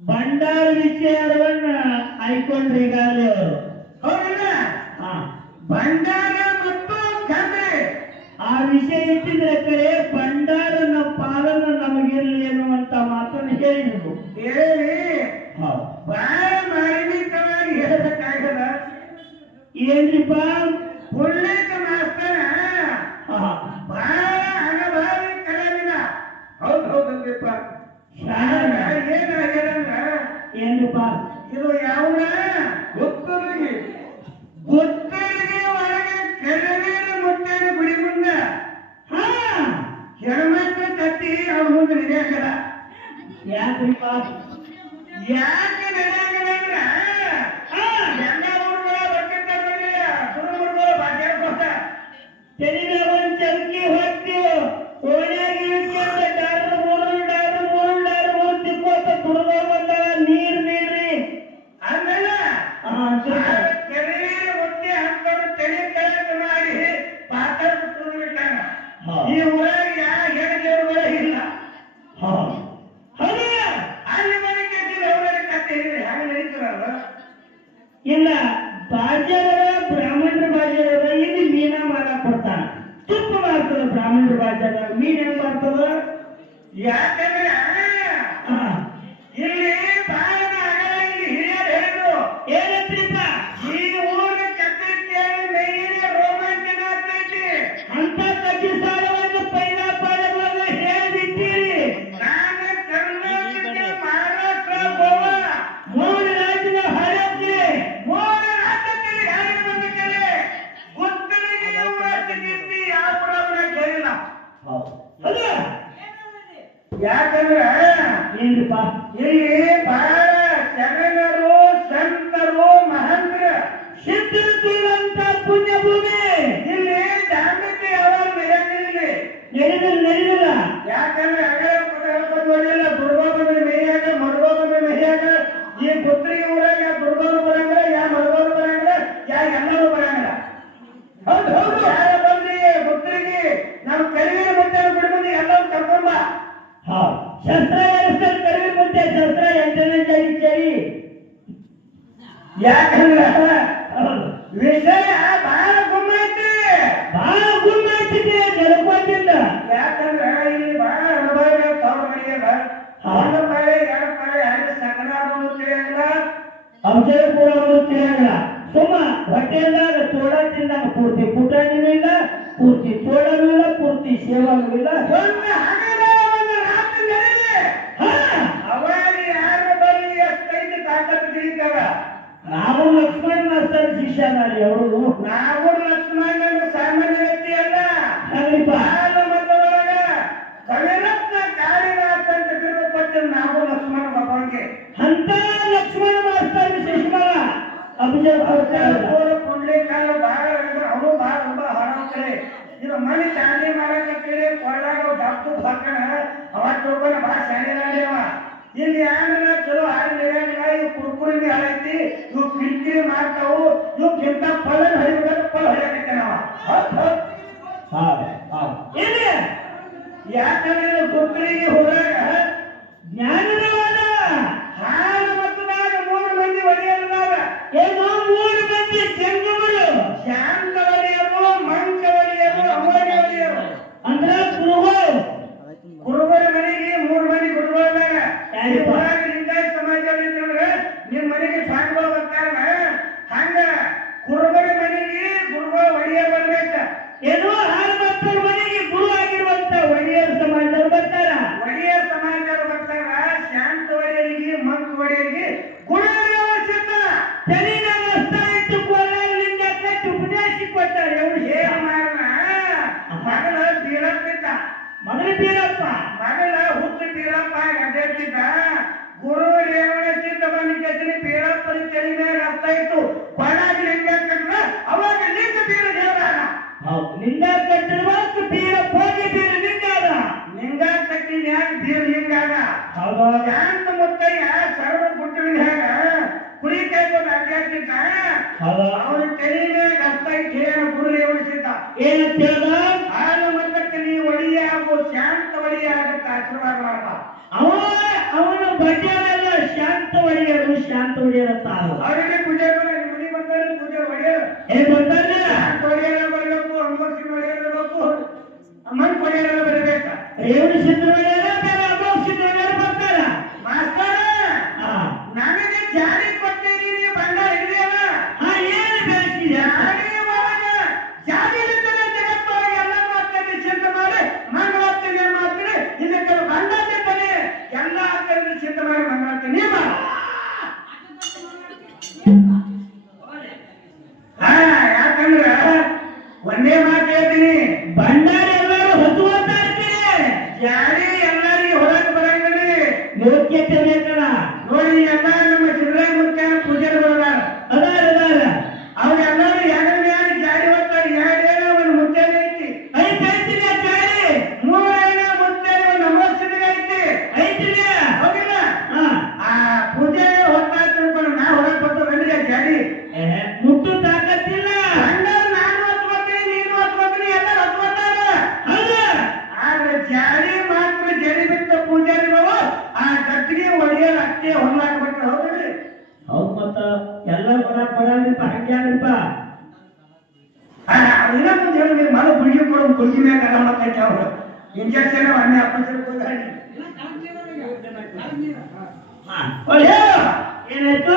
ಭಂಡಾರ ವಿಚಾರವನ್ನ ಆಯ್ಕೊಂಡ್ರಿ ಈಗಾಗಲೇ ಅವರು. ಹೌದಲ್ಲ? ಹಾ, ಭಂಡಾರ ಮತ್ತು ಖಂಡ್ರೆ ಆ ವಿಷಯ ಇಟ್ಟಿದ್ರೆ ಕರೆ ಭಂಡಾರನ ಪಾಲನ ನಮಗಿರಲಿ ಅನ್ನುವಂತ ಮಾತನ್ನು ಹೇಳಿದ್ರು. ಹೇಳಿ ಹಾ, ಬಾಳ ಮಾರ್ಮಿಕವಾಗಿ ಹೇಳಬೇಕಾಗಲ್ಲ. ಏನ್ರಿಪ್ಪ? ಪುಣ್ಯಕ ಮಾಸ್ತರ ಹಾ, ಬಹಳ ಅನುಭವಿ ಕಲಾವಿದ. ಹೌದು ಹೌದಲ್ರಿಪ್ಪ. ಶಾಣ. ಏನಾಗ್ಯದಂದ್ರ ಏನ್ರಿಪ್ಪ? ಇದು ಯಾವನ ಗೊತ್ತರಿಗೆ ಗೊತ್ತರಿಗೆ ಒಳಗೆ ಕೆಳವೇರು ಮುಟ್ಟೇನ ಗುಡಿ ಮುಂದ ಹಾ, ಹೆಣ್ಮಕ್ಳ ಕತ್ತಿ ಅವ್ರ ಮುಂದೆ ನಡೆಯಂಗಲ್ಲ. ಯಾಕ್ರಿಪ್ಪ? ಯಾಕೆ ನಡೆಯಂಗಲ್ಲ ಅಂದ್ರ ಎಲ್ಲ ಹುಡುಗರ ಬರ್ತಿರ್ತಾರ, ಸುರು ಹುಡುಗರ ಭಾಗ್ಯ ಕೊಟ್ಟ ತೆರಿಗೆ ಒಂದ್ ಚಮಕಿ ಹೊತ್ತು ಓಣ್ಯಾಗಿ ಇಳ್ಕೊಂಡು ಡಾರು ತಿಕ್ಕೋತ ಕುಡ್ದೋ ಬಂದಾರ. ನೀರ್ ನೀಡ್ರಿ ಆಮೇಲೆ ಅಂತ ಕೆರೆಯ ಒಟ್ಟೆ ಹಾಕೊಂಡು ತೆರೆ ಕೆಳಗೆ ಮಾಡಿ ಪಾತ್ರ ಕುಡಿದು ಬಿಟ್ಟಾನ. ಹಾ. ಈ ಊರಾಗ ಹೆಣ್ದೇವ್ರುಗಳೇ ಇಲ್ಲ. ಹೌದು. ಅಲ್ಲಿ ಮನೆ ಕೆಟ್ಟಿಲ್ಲ, ಅವರ ಕತ್ತೆ ಹೇಳಿ ಹಾಗೆ ನಡೀತಾರಲ್ಲ. ಇಲ್ಲ, ಬಾಜಾರ ಬ್ರಾಹ್ಮಣರ ಬಾಜಾರ ಇಲ್ಲಿ ಮೀನ ಮಾರಕ್ ಕೊಡ್ತಾನ. ತುಪ್ಪ ಮಾಡ್ತದ ಬ್ರಾಹ್ಮಣರ ಬಾಜಾರ, ಮೀನ್ ಹೆಂಗ್ ಮಾಡ್ತದ? ಯಾಕಂದ್ರೆ ಹಾ, ಇಲ್ಲಿ ಬಾಳನ ಅಗಲ ಇಲ್ಲಿ ಹಿರಿಯರು ಹೇಳಿದ್ರು, ಏನಂತ್ರಿಪ್ಪ? ಈ ಊರ ಕತ್ತೆ ಕೇಳಿ ಮೈಯಿನ ರೋಮಾಂಚನ ಆಗ್ತೈತಿ. ಅಂತ ಕಟ್ಟಿ ಸಾಲವನ್ನು ಪೈಲಾ ಪಾಡಗಳನ್ನು ಹೇಳಿಬಿಟ್ಟಿರಿ. ನಾನು ಕರ್ನಾಟಕ, ಮಹಾರಾಷ್ಟ್ರ, ಗೋವಾ ಮೂರು ರಾಜ್ಯದ ಹರಕ್ಕೆ ಮೂರು ರಾಜ್ಯದಲ್ಲಿ ಯಾರು ಬಂದಿದ್ದಾರೆ. ಗುತ್ತಲಿಗೆ ಊರಾಟಕ್ಕಿರ್ತಿ ಯಾವ ಪುರಾಣ ಕೇಳಿಲ್ಲ. ಅದು ಯಾಕಂದ್ರೆ ಏನ್ರಿಪ್ಪ? ಇಲ್ಲಿ ಬಹಳ ಶರಣರು, ಸಂತರು, ಮಹಂತರ ಸಿದ್ಧಿರುತ್ತಿರುವಂತ ಪುಣ್ಯ ಭೂಮಿ. ಇಲ್ಲಿ ಧಾರ್ಮಿಕ ಯಾವಾಗ ನಡೆಯಂಗಿಲ್ಲ. ನಡೆದಿಲ್ಲ. ಯಾಕಂದ್ರೆ ಅಗಲ ನೋಡಿಲ್ಲ, ದುರ್ಗಾ ಬಂದ್ರೆ ಮೇಯಾಗ, ಮರುಗೋ ಬಂದ್ರೆ ಮೇಯಾಗ. ಈ ಗುತ್ತಲಿಗೆ ಊರಾಗ ಯಾ ದುರ್ಗಾನು ಬರಂಗಿಲ್ಲ, ಯಾ ಮರುಗೋನು ಬರಂಗಿಲ್ಲ, ಯಾ ಎಲ್ಲರೂ ಬರಂಗಿಲ್ಲ. ಹೌದು ಹೌದು. ಯಾರ ಬಂದ್ರಿ ಗುತ್ತಲಿಗೆ ನಾವು ಕರಿವೀರ ಮುಂದೆ ಬಿಡ್ಬಂದು ಎಲ್ಲರೂ ಕರ್ಕೊಂಡ. ಶಸ್ತ್ರ ವ್ಯವಸ್ಥೆ ಕಡಿಮೆ ಮುಂದೆ ಶಸ್ತ್ರ ಎಂಟನೇ ಜೈ. ಯಾಕಂದ್ರ ವಿಷಯ ಬಹಳ ಗುಮ್ಮೈತಿ. ಬಹಳ ಗುಮ್ಮೈತಿದೆ ಜಲಪಾತಿಂದ. ಯಾಕಂದ್ರ ಇಲ್ಲಿ ಬಹಳ ಅನುಭವ ತವ್ರ ಮನೆಯಲ್ಲ. ಒಂದು ಪಾಳೆ ಎರಡು ಪಾಳೆ ಹಾಗೆ ಸಕನಾರ್ದು ತಿಳಿಯಂಗಿಲ್ಲ. ಔಷಧ ಕೂಡ ತಿಳಿಯಂಗಿಲ್ಲ. ಸುಮ್ಮ ಹೊಟ್ಟೆಯಲ್ಲಾಗ ಚೋಳ ತಿಂದಾಗ ಪೂರ್ತಿ ಪುಟಾಣಿನೂ ಇಲ್ಲ, ಪೂರ್ತಿ ಚೋಳನೂ ಇಲ್ಲ, ಪೂರ್ತಿ ಸೇವನೂ ಇಲ್ಲ. ಒಂದು ಹಗಲ ಒಂದು ರಾತ್ರಿ ನಡೆಯಲಿ. ಹಾ, ಅವಾಗ ಯಾರ ಬಳಿ ಎಷ್ಟೈತಿ ತಾಕತ್ತು ತಿಳಿತಾರ. ನಾವು ಲಕ್ಷ್ಮಣ ಮಾಸ್ತರ್ ಶಿಷ್ಯನಾರಿ ಅವರು. ನಾವು ಲಕ್ಷ್ಮಣನ ಸಾಮಾನ್ಯ ವ್ಯಕ್ತಿ ಅಲ್ಲ. ಹಂಗ್ರಿಪ್ಪ? ಕಾಲ ಮತದೊಳಗ ಕವಿರತ್ನ ಕಾಳಿದಾಸ ಅಂತ ಬಿರುದು ಕೊಟ್ಟು ನಾವು ಲಕ್ಷ್ಮಣ ಭಗವಂಗೆ ಅಂತ ಲಕ್ಷ್ಮಣ ಮಾಸ್ತರ್ ಶಿಷ್ಯನ ಅಭಿಷೇಕ ಪುಂಡ್ಲಿಕಾಲ ಬಹಳ ಅವನು ಬಹಳ ತುಂಬ ಹರಕರೆ. ಇದು ಮನೆ ಚಾಂದಿ ಮಾರಕತ್ತೇಳಿ ಕೊಳ್ಳಾಗ ಡಾಕ್ಟರ್ ಹಾಕಣ ಅವ ತಿಳ್ಕೊಂಡ ಬಹಳ ಶಾಣೆ ಅವ. ಇಲ್ಲಿ ಆಮೇಲೆ ಚಲೋ ಹಾಡು ನಡೆಯಂಗಿಲ್ಲ. ಇವು ಕುರ್ಕುರಿ ಹಾಳೈತಿ, ಇವು ಕಿರಿಕಿರಿ ಮಾಡ್ತಾವು, ಇವಕ್ಕಿಂತ ಫಲ ಹರಿಬೇಕು, ಫಲ ಹರಿಯಕತ್ತೆ ನಾವ. ಏನೇ ಯಾಕಂದ್ರೆ ಗುತ್ತಲಿಗೆ ಹೋದಾಗ ಜ್ಞಾನದೇವನ ಹಾಲು ಮತ್ತು ನಾನು ಮೂರು ಮಂದಿ ಒಡೆಯಲ್ಲಾರ. ಏನೋ ಮೂರು ಮಂದಿ ಜಂಗಮರು ಶಾಂತ ಒಡೆಯರು, ಮಂಕ ಒಡೆಯರು, ಅಮೋನಿ ಒಡೆಯರು ಅಂದ್ರ ಗುರುಗಳು. ಕುರುಬರ ಮನೆಗೆ ಮೂರು ಮಂದಿ ಗುರುಗಳಾಗ. ಯಾರಿಪ್ಪ? ಲಿಂಗಾಯತ ಸಮಾಜ ಅಂದ್ರೆ ನಿಮ್ ಮನೆಗೆ ಸ್ವಾಮಿಗಳು ಬರ್ತಾರ. ಹಂಗ ಕುರುಬರ ಮನೆಗೆ ಗುರುಗಳು ಒಡೆಯ ಬರ್ಬೇಕ. ಏನೋ ಹಾಲು ಮಕ್ಕಳ ಮನೆಗೆ ಗುರು ಆಗಿರುವಂತ ಒಡೆಯರ್ ಸಮಾಜದವ್ರು ಬರ್ತಾರ. ಒಡೆಯ ಸಮಾಜರು ಬರ್ತಾರ. ಶಾಂತ ಒಡೆಯರಿಗೆ, ಮಂಕ ಒಡೆಯರಿಗೆ ಗುರುಗಳ ಸಿದ್ಧ ಶರೀರ ವಸ್ತ್ರ ಇಟ್ಟುಕೊಳ್ಳ ಲಿಂಗ ಕಟ್ಟಿ ಉಪದೇಶ ಕೊಡ್ತಾರೆ. ಅವರು ಏನ್ ಮಾಡ್ರ ಮಗಳ ಬೀರಪ್ಪಿದ್ದ. ಮೊದಲು ಬೀರಪ್ಪ ಮಗಳ ಹುಟ್ಟು ಬೀರಪ್ಪ ಅಡ್ಡಾಡ್ತಿದ್ದ. ಗುರು ರೇವಣ ಸಿದ್ಧ ಬಂದ ಕೆಸರಿ ಬೀರಪ್ಪನ ತಲೆ ಮೇಲೆ ಅರ್ಥ ಇತ್ತು. ಕೊಳಾಗಿ ಲಿಂಗ ಕಟ್ಟ ಅವಾಗ ಲಿಂಗ ಬೀರ ದೇವರಾಗ. ಲಿಂಗ ಕಟ್ಟಿರುವಾಗ ಬೀರಪ್ಪ ಹೋಗಿ ಬೀರ ಲಿಂಗ ಅದ. ಲಿಂಗ ಕಟ್ಟಿ ಮ್ಯಾಗ ಬೀರ ಲಿಂಗ ಅದ. ಹೌದಾ? ಶಾಂತ ಮುತ್ತಯ್ಯ ಸರ್ವ ಗುಟ್ಟಿನ ಶಾಂತ ಹೊಡಿಯತ್ತಾರು ಅವ್ರಿಗೆ ಪೂಜಾರಿ ಮನೆ ಬರ್ತಾರೆ ಪೂಜಾರಿ ಹೊಡೆಯೋರು ಗೊತ್ತಾಗ ಶಾಂತ ಹೊಡೆಯೋರ ಬರಬೇಕು ಅಮೋಸಿ ಹೊಡೆಯೋರಬೇಕು ಅಮ್ಮನ್ ಹೊಡೆಯೋರ ಬರಬೇಕ ರೇವಣ ಸಿದ್ಧ ಹೊಡೆಯೋರ ಬೇರೆ ಅಮೋಘ ಸಿದ್ಧ ಹೊಡೆಯೋರು ಬರ್ತಾರ ಮಾಸ್ತರ ನನಗೆ ಜಾರಿ ಕೊಟ್ಟೇರಿ ನೀವು ಬಂಡ ಹಿಡಿಯಲ್ಲ ಏನು ಬೆಳೆಸಿದ್ಯಾ ಜಾರಿ ಇರುತ್ತದೆ ಜಗತ್ತೊಳಗೆ ಎಲ್ಲ ಮಾತನ್ನು ಸಿದ್ಧ ಮಾಡಿ ಮಂಗಳಾರ್ತಿಗೆ ಮಾತ್ರ ಇದಕ್ಕೆ ಬಂಡ ತಿಂತಾನೆ ಎಲ್ಲ ಆಗ್ತದೆ ಸಿದ್ಧ ಮಾಡಿ ಮಂಗಳಾರ್ತಿ ನೀ ಮಾಡ ಯಾಕಂದ್ರ ಒಂದೇ ಮಾತು ಹೇಳ್ತೀನಿ ಭಂಡಾರಿ ಎಲ್ಲರೂ ಹೊತ್ತುವಂತ ಇರ್ತೀರಿ ಜಾರಿ ಎಲ್ಲರಿಗೆ ಹೊರಗೆ ಬರಂಗಡಿ ಯೋಗ್ಯತೆ ಬೇಕಲ್ಲ ನೋಡಿ ಎಲ್ಲ ನಮ್ಮ ಸಿದ್ದರಾಯ ಮುಖ್ಯ ಪೂಜಾರಿಗಳಾರ ಅದಾರ ಅವ್ರೆಲ್ಲರೂ ಯಾರು ಜಾರಿ ಹೋಗ್ತಾರೆ ಎರಡು ಒಂದು ಮುತ್ತೇನೆ ಐತಿ ಐತಿಲ್ಲ ಜಾರಿ ಮೂರೇನ ಮುತ್ತೇನೆ ಒಂದು ಅಮೋಘಸಿದ್ಧ ಐತಿ ಐತಿಲ್ಲ ಹೌದಿಲ್ಲ ಆ ಪೂಜಾರಿ ಹೋಗ್ತಾ ತಿಳ್ಕೊಂಡು ನಾ ಹೊರಗೆ ಬರ್ತು ಬಂದ್ರಿ ಆ ಜಾರಿ ಮುಟ್ಟು ತಾಕತ್ತಿಲ್ಲ ನಾನು ಹತ್ಕೊತೀನಿ ನೀನು ಹತ್ಕೊತೀನಿ ಎಲ್ಲರೂ ಹತ್ಕೊತಾರ ಹೌದು ಆದ್ರೆ ಜಾರಿ ಮಾತ್ರ ಜಡಿ ಬಿಟ್ಟ ಪೂಜಾರಿಗಳು ಆ ಗಟ್ಟಿಗೆ ಒಡೆಯಲ್ಲ ಅಷ್ಟೇ ಹೊಲ್ಲಾಕ್ಬಿಟ್ರೆ ಹೌದ್ರಿ ಹೌದು ಮತ್ತ ಎಲ್ಲ ಕೊಡಲ್ರಿಪ್ಪ ಹಂಗ್ಯಾರಿಪ್ಪ ಅದನ್ನ ಮುಂದೆ ಹೇಳಿ ನೀವು ಮನೆ ಗುಳಿಗೆ ಕೊಡೋ ಗುಳಿಗೆ ಮ್ಯಾಗ ಅಲ್ಲ ಮತ್ತೆ ಅವ್ರು ಇಂಜೆಕ್ಷನ್ ಅನ್ನ ಆಪರೇಷನ್ ಹೋಗಿ ಏನಾಯ್ತು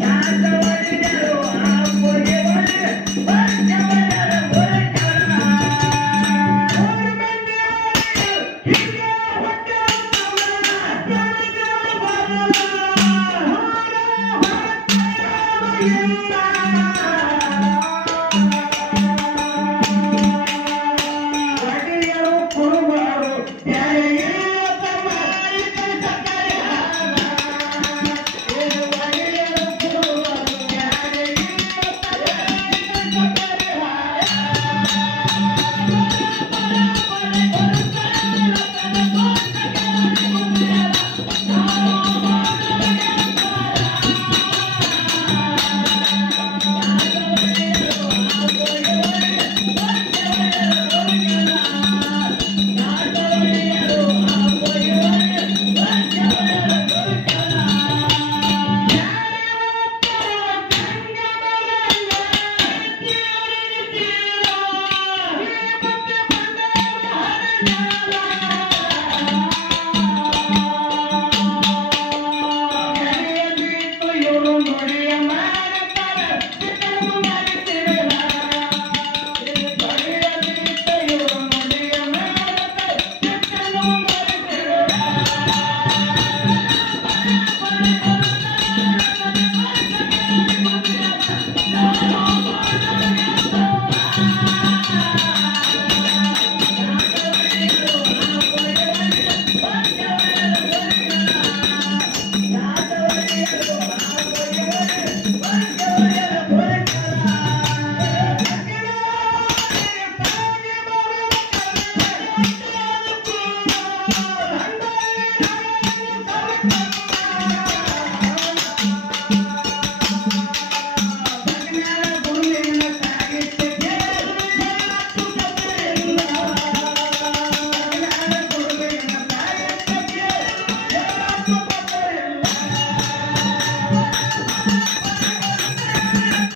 ಯಾಕ ಹೊಡಿದ್ಯಾಳು ಆ ಪೋರಿಗೆ ಹೊಡಿ